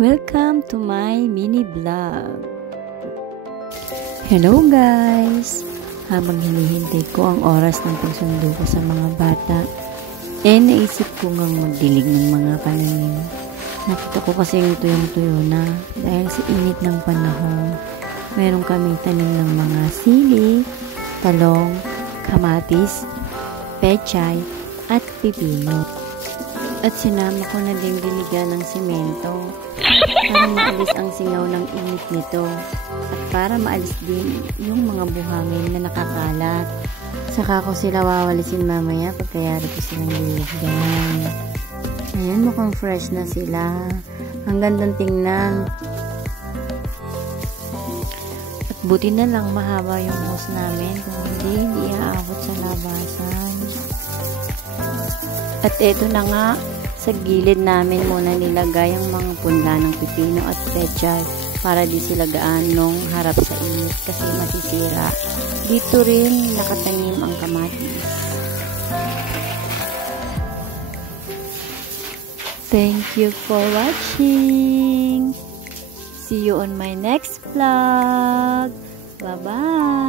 Welcome to my mini vlog. Hello guys! Habang hinihintay ko ang oras ng pagsundo ko sa mga bata, naisip ko ngang magdilig ng mga pananim. Nakita ko kasi yung tuyong-tuyo na dahil sa init ng panahon. Meron kami tanim ng mga sili, talong, kamatis, pechay, at pipino. At sinama ko na din diligan ng simento para maalis ang singaw ng init nito at para maalis din yung mga buhangin na nakakalat. Saka ko sila wawalisin mamaya pagkayari ko silang diligan. Ayan, mukhang fresh na sila. Ang gandang tingnan. At buti na lang mahaba yung hose namin, kung hindi aabot sa labasan. At eto na nga, sa gilid namin muna nilagay ang mga punla ng pipino at pechay para di sila gaanong harap sa init kasi masisira. Dito rin nakatanim ang kamatis. Thank you for watching. See you on my next vlog. Bye-bye.